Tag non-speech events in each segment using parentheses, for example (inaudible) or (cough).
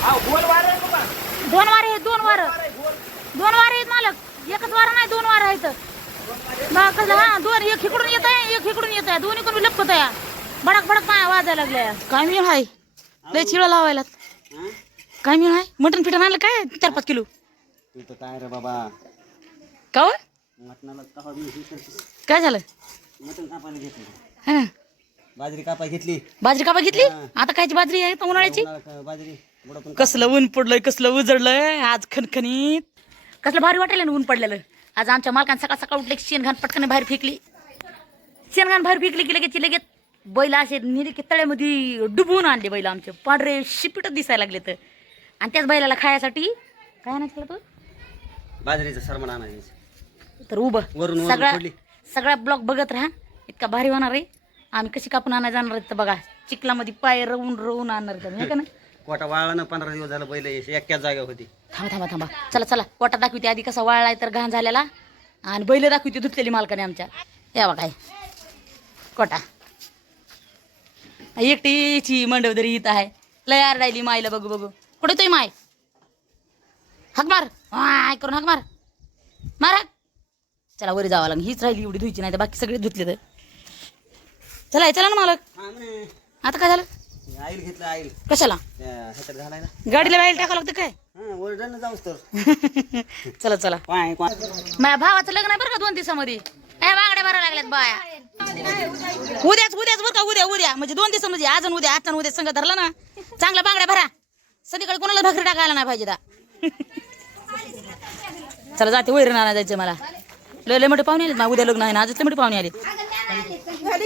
दोन वार आहेत दोन वार आहे. दोन वार. आहेत मालक. एकच वार नाही दोन वार आहेत. हा दोन एक इकडून येत आहे एक इकडून येत आहे. दोन्ही कोण लपकत आहे. बडक बडक पाय वाजायला लागल्या. काय मिळ हाय? लय चिळा लावायला? काय मिळ हाय? मटन फिटन आणलं काय? चार पाच किलो. काय रे बाबा? का हो? मी. काय झालं? मटण कापायला घेतली. हा. बाजरी कापाय घेतली. बाजरी कापा घेतली. आता कायची बाजरी आहे? उन्हाळ्याची? बाजरी? कसलं ऊन पडलंय कसलं उजडलंय आज खनखनीत. कसलं भारी वाटायला ना ऊन पडलेलं. आज आमच्या मालकाने सकाळ सकाळ उठले की शेणघाण पटकन बाहेर फेकली. शेणघाण बाहेर फेकली की लगेच लगेच बैल असे निरे की तळ्यामध्ये डुबवून आणले बैल आमचे. पांढरे शिपिट दिसायला लागले तर आणि त्याच बैलाला खायसाठी काय आणायचं तो? बाजरीचं सरमण आणायचं. तर उभं. वरून- वरून सगळा ब्लॉक बघत राहा. इतका भारी होणार आहे. आम्ही कशी कापून आणायला जाणार आहेत तर बघा. चिखलामध्ये पाय रवून रवून आणणार आहेत आम्ही, हे का ना कोटा वाळानं पंधरा दिवस झालं बैल एक्याच जागा होती. थांबा थांबा थांबा. चला चला. पोटा दाखवते आधी कसा वाळलाय तर घाण झालेला. आणि बैल दाखवते धुतलेली मालकाने आमच्या. या बघा हे. कोटा. एकटीची मंडवदरी इथं आहे. लय आरडायली मायला बघू बघू. कुठे तोय माय? हाक मार. हाय करून हाक मार. मार हाक. चला वरी जावं लागेल. हीच राहिली एवढी धुयची नाही तर बाकी सगळे धुतले तर. चला चला ना मालक. आता काय झालं? आईल घेतलं आईल. कशाला? त्या ह्याच्यात घालायला. गाडीला बाहेर टाकावं लागतं काय? हा जाऊस तर. (laughs) चला चला. पाय पाय माझ्या भावाचं लग्न आहे बरं का दोन दिवसामध्ये. ए बांगड्या भरा लागल्यात बाया. उद्याच उद्याच बरं का उद्या उद्या. म्हणजे दोन दिवसामध्ये आज आणि उद्या आज आणि उद्या संघ धरला ना चांगल्या बांगड्या भरा. संध्याकाळी कोणाला भाकरी टाकायला नाही पाहिजे दा. (laughs) चला जाते वैरण आणा जायचं मला. लय लय मोठे पाहुणे आलेत ना उद्या लग्न आहे ना आजच लय मोठे पाहुणे आलेत.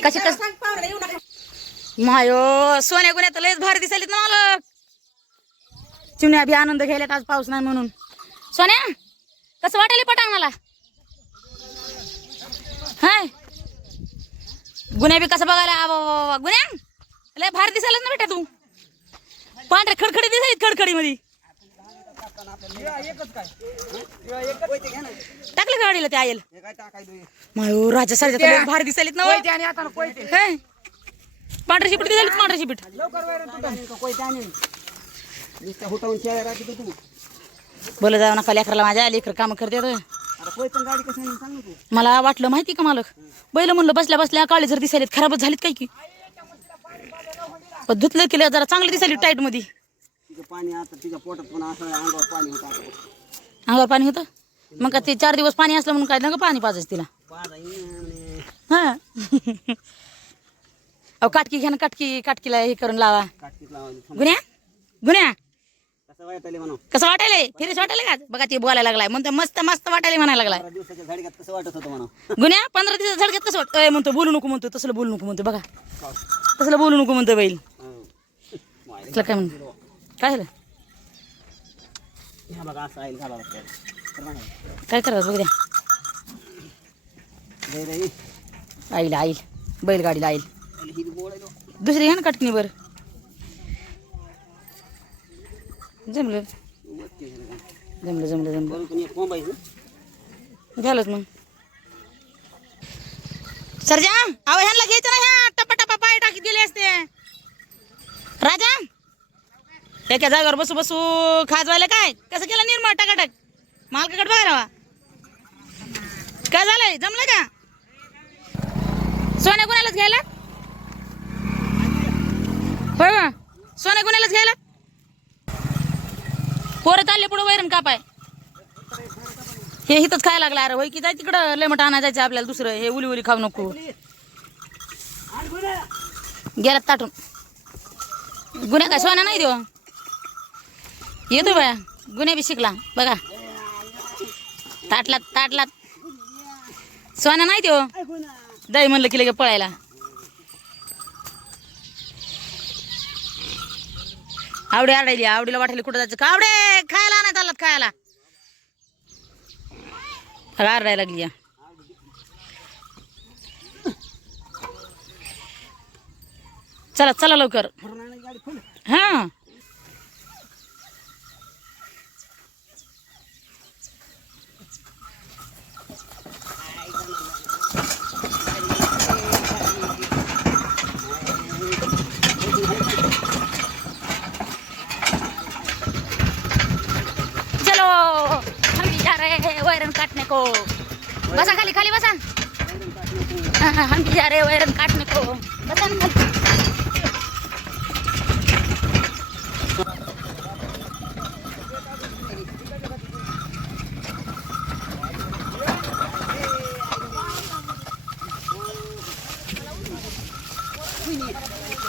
कशी कस मायो सोन्या गुन्ह्यात लयच भारी दिसायलेत ना मालक चिमण्या बी आनंद घ्यायला आज पाऊस नाही म्हणून. सोन्या कसं वाटेल पटांग मला हाय. गुन्ह्या बी कसं बघायला. गुन्ह्या? लय भारी दिसायला ना बेटा तू. पांढरे खडखडी दिसायला खडखडी मध्ये टाकलं गाडीला ते आयल? हे मायो राजा सारख्या भारी दिसायलेत ना आता पांढरे शिपट झाली पांढरे शिपट हुटावून राहते तू बोल जाऊ नका लेकराला माझ्या लेकर काम करते गाडी कसं सांग तू मला वाटलं माहिती का मालक? बैल म्हणलं बसल्या बसल्या काळे जर दिसायलेत खराबच झालीत काय की? पण धुतलं केलं जरा चांगलं दिसायली टाईटमध्ये. पाणी आता तिच्या पोटात पण असं अंगावर पाणी होतं? अंगावर पाणी होतं मग का ते चार दिवस पाणी असलं म्हणून काय ना पाणी पाजायचं तिला? हा. अहो काटकी घ्या ना काटकी काटकीला हे करून लावा. काटकीत लावायची थांब. गुन्ह्या? गुन्ह्या? कसं वाईट आले म्हणून कसं वाटायला का? बघा ते बोलायला लागलाय. म्हणतो मस्त मस्त वाटायला म्हणायला लागलाय. पंधरा दिवसाच्या झाडीत कसं वाटत होतं म्हणून (laughs) गुन्ह्या? पंधरा दिवस झडक्यात कसं वाटतं म्हणतो बोलू नको म्हणतो तसलं बोलू नको म्हणतो बघा. तसलं बोलू नको म्हणतो बैल. तुला काय म्हणतो काय झालं? ह्या बघा असं आईल घालावं लागतं. तर म्हणा. काय करायचं बघ द्या. दे रे. आईल आईल. बैलगाडीला आईल. दुसरी घ्या ना कटकनी बर जमलं. जमलं जमलं जमलं. झालंच मग. सरजा अहो ह्यांना घ्यायचं ना ह्या टप्पा टप्पा पाय टाकीत गेले असते. राजा एका जागेवर बसू बसू खाजवायला काय? कसं केलं निर्मळ टाकाटक? मालकाकडे बघा रावा. काय झालंय? जमलं का? सोन्या कोणालाच घ्यायला? होय सोने सोन्या घ्यायला? पोरं चालले पुढे वैरण कापाय. हे हिथंच खायला लागला अरे होय की जाय तिकडं लय मोठं आणा जायचं आपल्याला दुसरं हे उली उली खाऊ नको. गेला ताटून. गुन्हा काय सोना नाही देऊ येतो बाया गुन्हे बी शिकला बघा. ताटलात ताटलात. सोना नाही देऊ दही म्हणलं की लगे पळायला. आवडी आडायली आवडीला वाटायला कुठं जायचं? का आवडे? खायला नाही चालत खायला. आरडायला लागली या. चला चला लवकर. हा नको बसा खाली खाली बसा हा, हा, हम जा रे वैरण काट नको बसा ना खाली.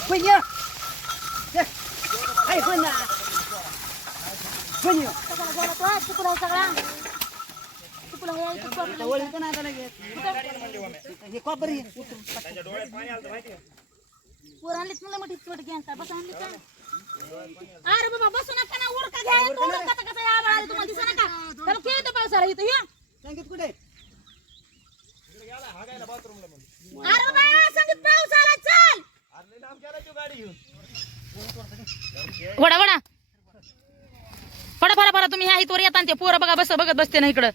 पण ये. ये. ऐ, पण ना. पण ये. आता वळी पण आता लगेच. हे कॉपर हे. वर आणलीत मला मोठी चोट घ्या काय बसा आणलीत का? अरे बाबा बसू नका ना उरका घ्या. तो उरका तर कसा या बाळाला तुम्हाला दिसा नका त्याला खेळतो पावसाळा इथं या. संगीत कुठे? अरे बाबा संगीत पावसाळा चल. वडा वडा. पडा फरा फरा तुम्ही ह्या इथवर येता आणि ते पोरं बघा बस बघत बसते ना इकडं.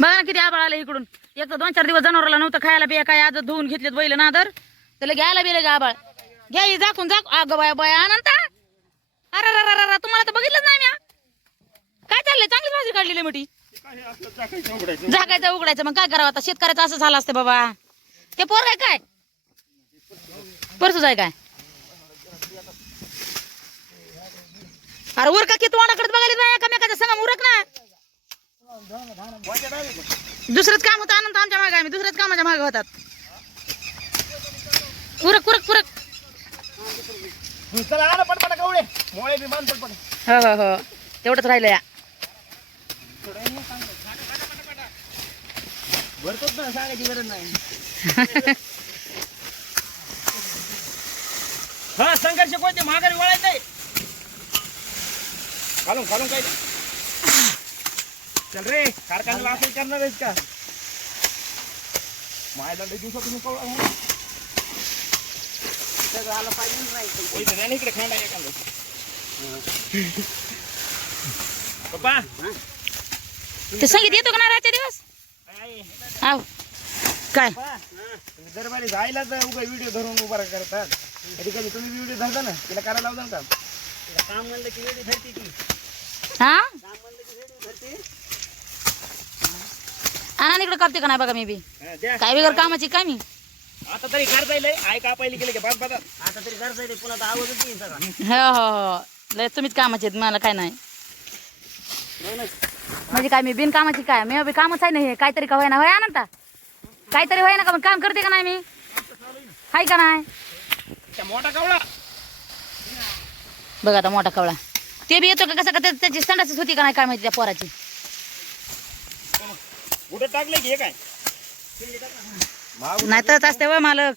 बघा ना किती आबाळ आलं इकडून. एक तर दोन चार दिवस जनावराला नव्हतं खायला बिया काय आज धुवून घेतलेत बैल ना तर त्याला घ्यायला बिले गे आबाळ. घ्या ही जाक झाक. अगं बाया बाया अनंता. अरे रा रा रा तुम्हाला तर बघितलंच नाही म्या. काय चाललंय? चांगली भाजी काढलेली मोठी. जागायचं उघडायचं. मग काय करावं आता? शेतकऱ्याचं असं झालं असतं बाबा. ते पोर काय काय? परसूच आहे काय? अरे उरका की तोंडाकडे बघायला बाया संगम उरक ना. दुसरंच काम होतं अनंत आमच्या मागे आम्ही. दुसऱ्याच कामाच्या मागे होतात. उरक उरक उरक हो हो हो. तेवढंच राहिलं या भरतोच ना सांगायची गरज नाही. हा संघर्ष कोणते? माघारी वळायचंय. खालून खालून काय? चल रे कारखान्याला असं करणार आहेस का? मायला लई दिवसात तुम्ही कवळा सगळं आलं पाहिजे ना राहायचं. इकडे खांडा एखादं. पप्पा. ते संगीत येतो का ना रातचे दिवस? आव. काय? तुम्ही दरबारी जायला तर उगा व्हिडिओ धरून उभा करतात. कधी कधी तुम्ही व्हिडिओ धरता ना तिला करायला लावता ना का तिला काम म्हणलं की वेळी धरती ती. हा? काम म्हणलं की वेळी धरती? आणा इकडे करते का नाही बघा मी बी. हा, द्या. काय बिगर कामाची काय मी? आता तरी करता येईल आई का पाहिली गेले की आता तरी घरचं आहे ते पुन्हा तर आवाजच येईल सगळा. हो हो हो. लय तुम्हीच कामाचे आहेत, मला काय नाही. म्हणजे काय मी बिनकामाची काय? मी बी कामच आहे ना हे. काहीतरी का होय ना होय अनंता? काहीतरी होय ना का मग? काम करते का नाही मी? हाय का नाही? त्या मोठा कावळा. बघ आता मोठा कवळा. ते बी येतो का? कसं का त्या- त्याची संडासच होती का नाही काय माहिती त्या पोराची? कुठे टाकले की हे काय? असते वय मालक.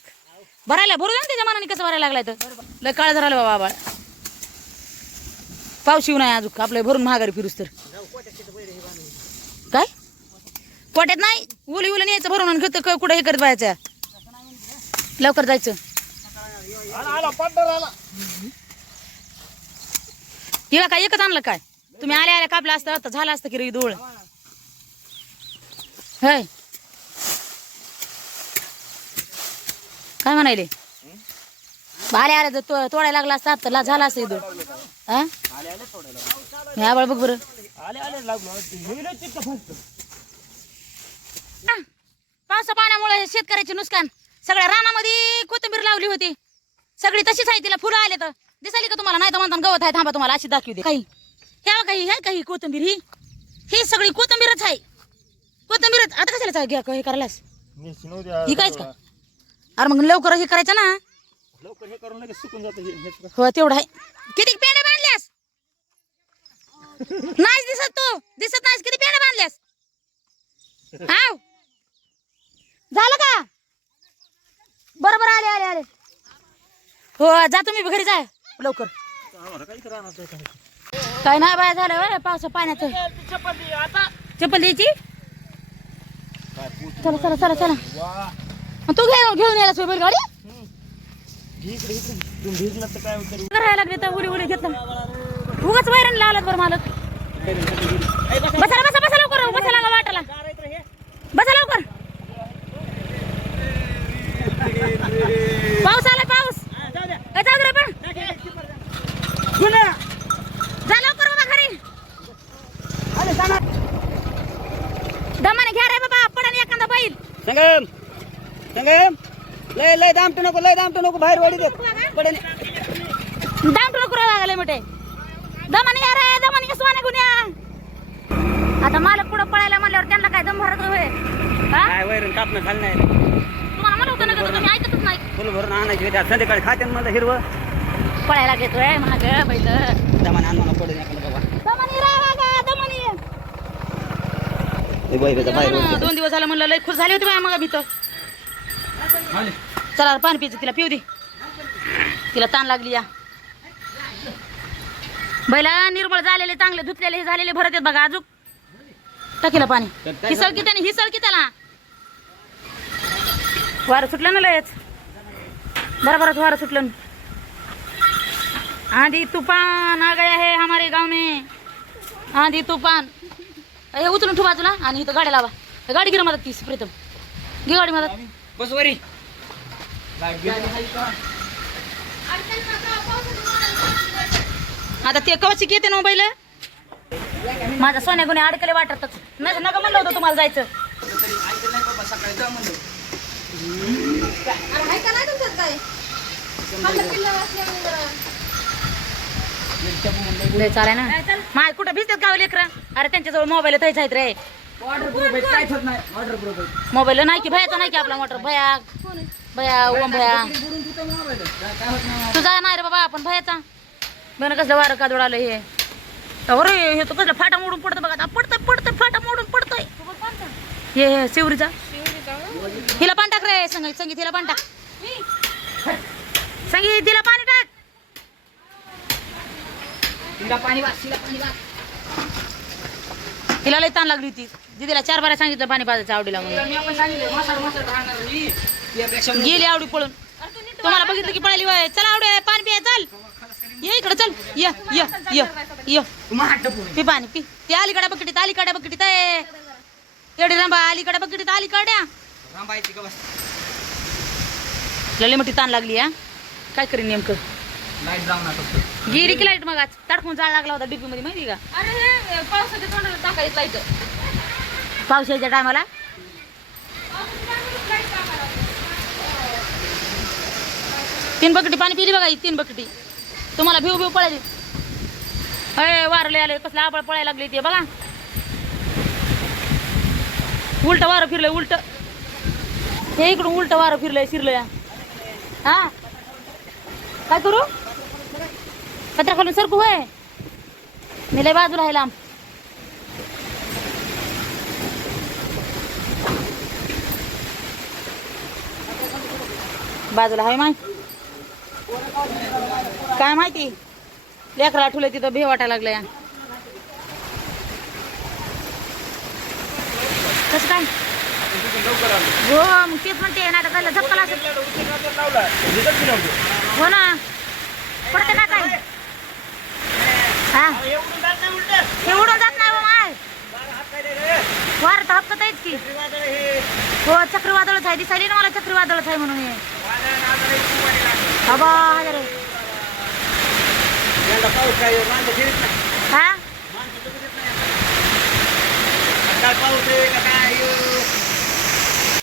भरायला भरू दे ना त्याच्या मनाने कसं भरायला लागलाय तर. लय काळ झालं बाबा आबाळ पाऊस येऊ नाही अजून आपलं भरून महागारी फिरूस तर. काय? पोट्यात नाही? उली उली न्यायचं भरून आणि घेतं क- कुठं हे करत बायचं लवकर जायचं. तिला काय एकच आणलं काय? तुम्ही आल्या आल्या कापलं असतं झालं असतं की रे धूळ. हे. काय म्हणायले? आल्या आले तर तो- तोडायला लागला असता तर ला- झाला असतं धूळ हा? ह्या बळ बघ बरं. हे पावसा पाण्यामुळे शेतकऱ्याचे नुकसान. सगळ्या रानामध्ये कोथिंबीर लावली होती. सगळी तशीच आहे तिला फुलं आले तर. दिसाली का तुम्हाला? नाही तर म्हणता गवत आहे थांबा तुम्हाला अशी दाखवू दे. काही. ह्या काही आहे काही कोथिंबीर ही? ही सगळी कोथिंबीरच आहे. आता कशाला चा- घ्या हे करायलास? ही कायच का? अरे मग लवकर हे करायचं ना. लवकर हे करून लगेच सुकून जातं हे- हेच हो तेवढं आहे. किती पेंडे बांधल्यास? (laughs) नाहीच दिसत तू. दिसत नाहीस किती पेंडे बांधल्यास? हाव. झालं का? बरोबर आले आले आले. हो जा तुम्ही घरी जा. लवकर. काय नाही बाय झालं बरं पावसा आता. चप्पल द्यायची चला चला चला चला. तू घे घेऊन यायला सोय गाडी राहायला इकडे तुम्ही लागले तर उगाच वैरण लावलात बरं मालक. बसा बसा बसा लवकर बसा लागा वाटाला बसा लवकर पाऊस आला पाऊस ए, जाऊ दे रे पण जा लवकर बाबा घरी लय दामट नको लय दामट नको बाहेर वडी देत. पडे दाम नको लागले मोठे. दमानी या रे दमानी या सुवाने गुन्या आता मालक पुढं पळायला म्हणल्यावर त्यांना काय दम भरत होय? हा? काय वैरण कापणं झालं नाही तुम्हाला म्हणलं होतं ना का तुम्ही ऐकतच नाही. फुल भरून आणायची त्या संध्याकाळी खात्यान मला हिरवं. पळायला घेतोय महाग बैल. दमान आण मला पडे नाही बाबा. दमानी राहा का दमानी. बैलाचं बाहेर दोन दिवस झालं म्हणलं लय खुश झाली होती मग मी तर चला पाणी पियचं तिला पिऊ दे. तिला ताण लागली या. बैला निर्मळ झालेले चांगले धुतलेले हे झालेले भरत आहेत बघा अजून. टाकीला पाणी. हिसळ की त्याने हिसळ की त्याला? वारं सुटलं ना लयच. बरोबरच वारं सुटलं. आंधी तूफान आ गया है हमारे गाव में. आंधी तूफान. हे उचलून ठेवा तुला आणि इथं गाड्या लावा. गाडी गिर मदत तीस प्रीतम. घे गाडी मदत. बस वरी. आता ते कवचिक येते ना मोबाईल माझा सोन्या गुन्हे अडकले वाटतच. नाही नका म्हणलं होतं तुम्हाला जायचं. चालाय ना. माय कुठं भिजतात गाव लेकरं? अरे त्यांच्याजवळ मोबाईल तैच आहेत रे मोबाईल नाही. की भयाचा नाही की आपला मोटर भया भया ओम भया तुझा नाही रे बाबा आपण भयाचा. बरं कसलं वारं कादोड आलं हे. अरे हे तो कसलं फाटा मोडून पडतं बघा. पडतं पडतं फाटा मोडून पडतोय. हे हे शिवरीचा. हिला पाणी टाक रे संगीत संगीत हिला पाणी टाक. संगीत तिला पाणी टाक. हिला लई ताण लागली होती. दिदीला चार बारा सांगितलं पाणी पाजायचं आवडीला म्हणून. गेली आवडी पळून. तुम्हाला बघितलं की पळाली वय. चल आवडे पाणी पिया चल. ये इकडे चल. ये ये ये ये. पी पाणी पी. ती अलीकडे बकटीत अलीकडे बकटीत आहे एवढी रंबा अलीकडे बकटीत अलीकड्या लई मोठी ताण लागली हा. काय करीन नेमकं? लाइट गिरी की लाइट मग आज? तडकून जाळ लागला होता डिपी मध्ये माहिती का? अरे पावसाच्या तोंडाला टाकायचं इथं पावसाच्या टायमाला? तीन बकटी पाणी पिली बघा तीन बकटी. तुम्हाला भिव भिव पळाली. अय वारले आले कसलं आबळ पळायला लागली ते बघा. उलट वारं फिरलंय उलट. हे इकडून उलट वारं फिरलंय शिरलंय. हा? काय करू? पत्रा खालून सरकू होय. मी लय बाजूला आहे लांब. बाजूला हाय माय. काय माहिती? लेकरा आठवलं तिथं भे वाटायला लागलं कसं काय? हो मग तेच म्हणते नाही तर त्याला झपकला असेल. हो ना. पडते ना काय? हा? हे उडून जात नाही हो माय. वार तर हप्ता आहेत की. हो चक्रीवादळच आहे. दिसायली ना मला चक्रीवादळच आहे म्हणून हे. हबा हजारे यंदा पाऊस काय माणसं फिरत नाही. हा? काय पाऊस आहे का काय?